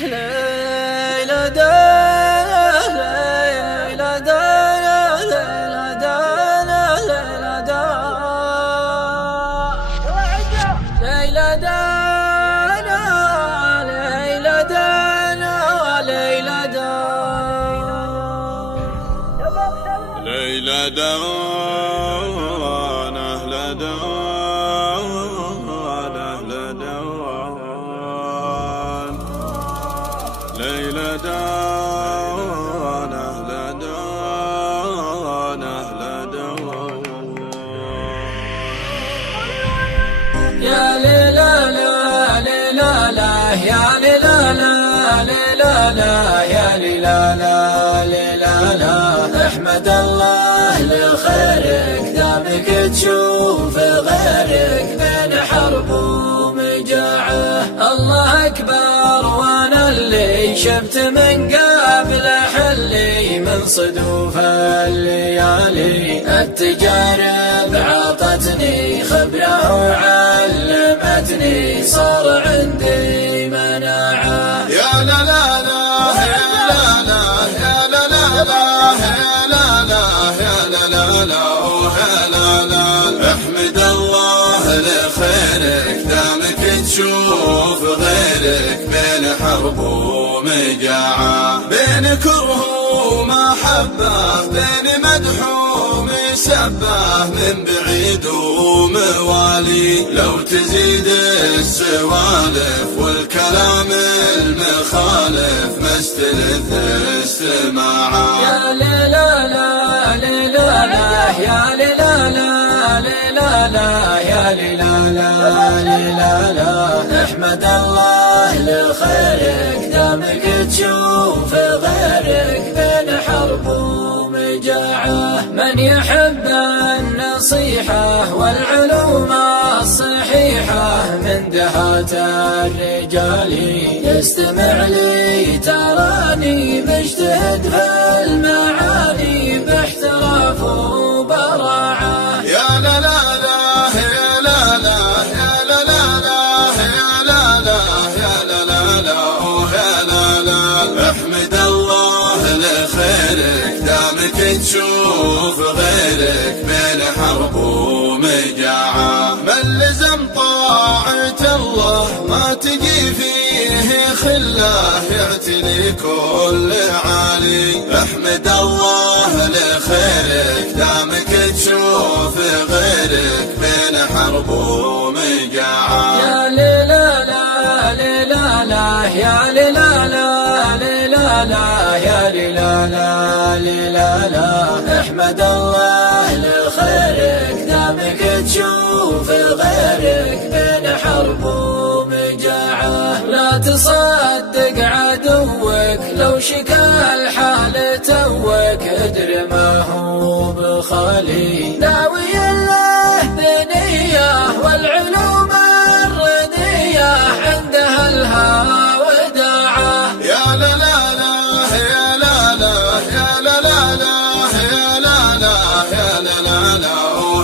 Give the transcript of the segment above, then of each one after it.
ليلى دا ليلى دا ليلى دا ليلى دا ليلى دا ليلى دا ليلى دا ليلى دا أهل دا ليلى دان أهل دان أهل دان يا ليلى لا ليلى لا يا ليلى لا ليلى لا يا ليلى لا ليلى لا احمد الله لخيرك دامك تشوف غيرك بين حرب ومجاعة. الله أكبر وانا اللي شفت من قبل حلي من صدوف الليالي. التجارب عطتني خبرة وعلمتني صار عندي مناعة. يا لا لا لا يا لا لا يا لا لا لا يا لا لا يا لا لا لا احمد الله لخيرك دامك تشوف غيرك بين حرب ومجاعة. بين كره ومحبة بين مدح ومسبة من بعيد وموالي. لو تزيد السوالف والكلام المخالف ما استلذ استماعا. يا ليلى لا ليلى لا يا ليلى لا ليلى لا يا ليلى لا ليلى لا احمد الله لخيرك دامك تشوف غيرك بين حرب ومجاعة. من يحب النصيحة والعلوم الصحيحة من دهات الرجال يستمع لي تراني بجتهد في المعاني باحتراف وبراعة. يا لا لا لا يا لا لا يا لا لا لا يا لا لا يا لا لا لا يا لا لا احمد الله لخيرك دامك تشوف غيرك بين حرب ومجاعة. من لزم طاعة الله ما تجي فيه خله يعتني كل عالي. احمد الله لخيرك دامك تشوف غيرك بين حرب ومجاعة. يا ليلى لا ليلى لا يا ليلى لا ليلى لا يا ليلى لا ليلى لا احمد الله لخيرك دامك تشوف غيرك بين حرب ومجاعة. لا تصدق عدوك لو شكا الحال توك ادري ما هو بخالي. ناوي له بنية والعلوم الردية عندها الها وداعة. يا لا لا لا يا لا لا يا لا لا لا يا لا لا يا لا لا لا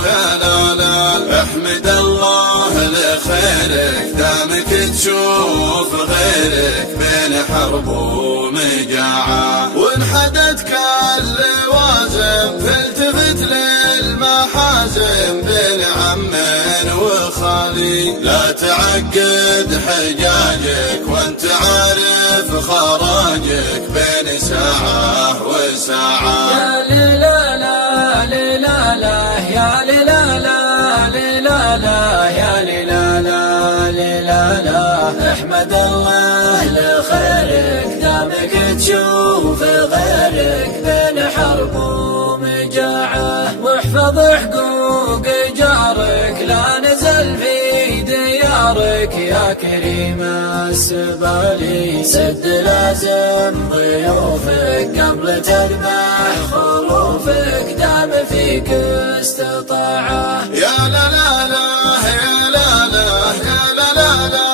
يا لا لا احمد الله لخيرك دامك تشوف غيرك بين حرب ومجاعة. وانحدت كاللوازم فالتفت للمحازم بين عم وخالي. لا تعقد حجاجك وانت عارف خراجك بين ساعة وساعة. يا ليلى لا ليلى لا يا ليلى لا ليلى لا يا ليلى لا ليلى لا احمد الله لخيرك دامك تشوف غيرك بين حرب ومجاعة. واحفظ حقوق جارك لا نزل في ديارك يا كريم السبالي. سد لازم ضيوفك قبل تذبح خروفك دام فيك استطاعة. يا لا لا لا يا لا لا يا لا لا لا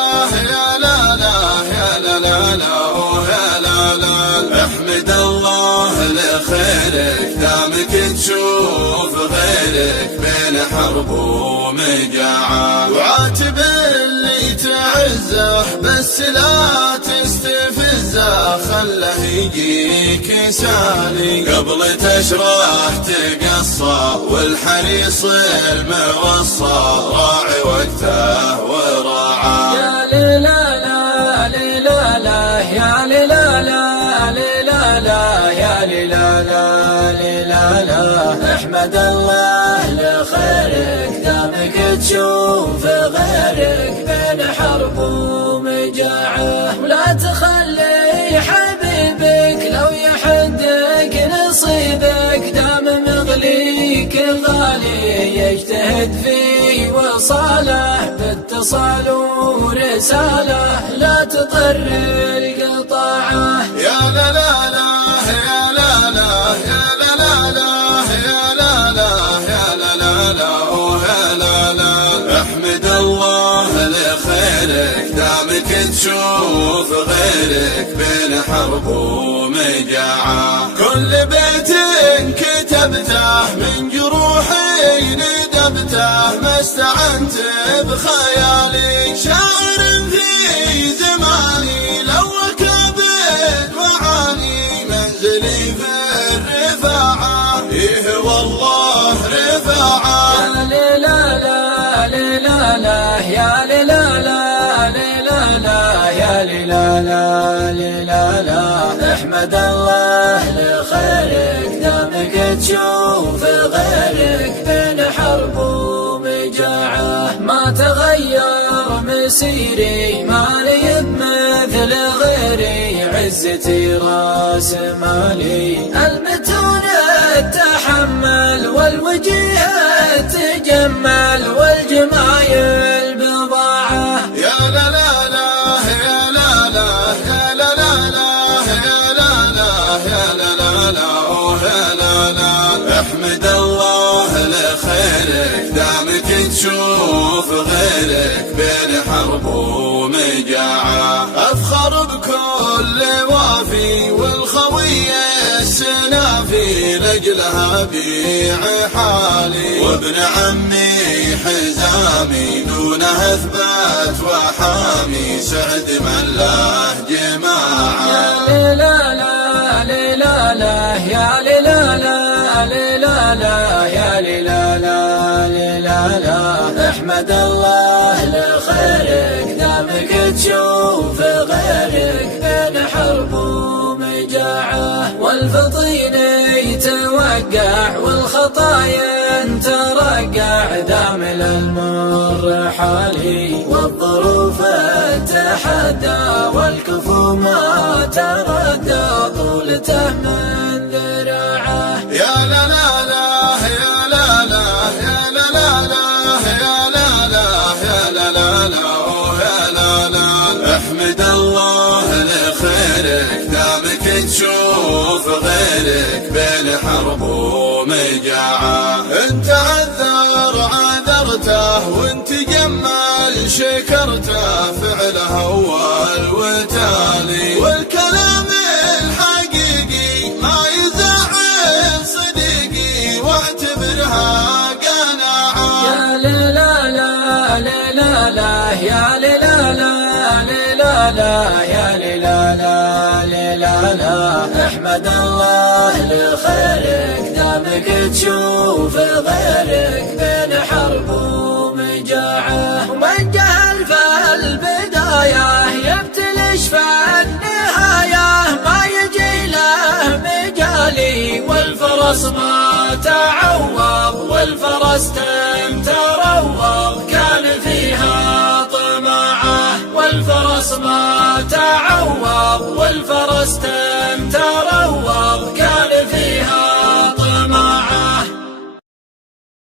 يا لا لا يا لا لا لا احمد الله لخيرك دامك تشوف غيرك بين حرب ومجاعة. وعاتب اللي تعزه بس لا تستفز خله يجيك سالي، قبل تشرح تقصى والحريص الموصى راعي وقته وراعى. يا ليلالا ليلالا يا ليلالا ليلالا يا ليلالا ليلالا، احمد الله لخيرك دامك تشوف غيرك بين حرب ومجاعة، ولا تخلي حبيبك لو يحدك نصيبك، دام مغليك غالي يجتهد في وصاله باتصال ورساله، لا تضر القطاعه. يا لا لا لا يا لا لا يا لا لا لا يا لا لا يا لا لا لا يا لا لا، احمد الله لخيرك دامك تشوف غيرك بين حرب ومجاعة، كل بيت كتبته من جروحي ندبته، ما استعنت بخيالي شاعر في زماني، لو كبد معاني منزلي في الرفاعة، إيه والله رفاعة. يا ليلالا ليلالا يا ليلالا ليلالا يا ليلالا ليلالا، احمد الله لخيرك دامك تشوف غيرك بين حرب ومجاعة، ما تغير مسيري ما لي بمثل غيري، عزتي راس مالي المتون التحمل والوجيه التجمل والجمايل بضاعة. يا لا لا لا يا لا لا يا لا لا لا يا لا لا يا لا لا لا يا لا لا، احمد الله لخيرك دامك تشوف غيرك بين حرب ومجاعة، افخر بكل وافي والخوية السنافي، لجلها بيع حالي وابن عمي حزامي، دونه اثبات وحامي سعد من له جماعة. يا ليلالا ليلالا يا ليلالا ليلالا يا ليلالا ليلالا، احمد الله لخيرك دامك تشوف غيرك بين حرب ومجاعة، والفطين يتوقع والخطايا ترقع، دام للمر حالي والظروف تحدى، والكفو ما تردى طولته من ذراعه. يا لا لا لا يا لا لا يا لا لا لا يا لا لا يا لا لا لا يا لا لا، احمد الله لخيرك دامك تشوف غيرك بين حرب ومجاعة، انت عذر عذرته وانت جمل شكرته، فعله اول وتالي والكلام الحقيقي ما يزعل صديقي، واعتبرها قناعة. يا ليلالا ليلالا يا ليلالا ليلالا يا ليلالا ليلالا، احمد الله لخيرك دامك تشوف غيرك بين حرب ومجاعة، ومن جهل في البداية يبتلش في النهاية، ما يجي له مجالي والفرس ما تعوض، والفرس تروض كان فيها طماعة، والفرس ما تعوض والفرس تروض.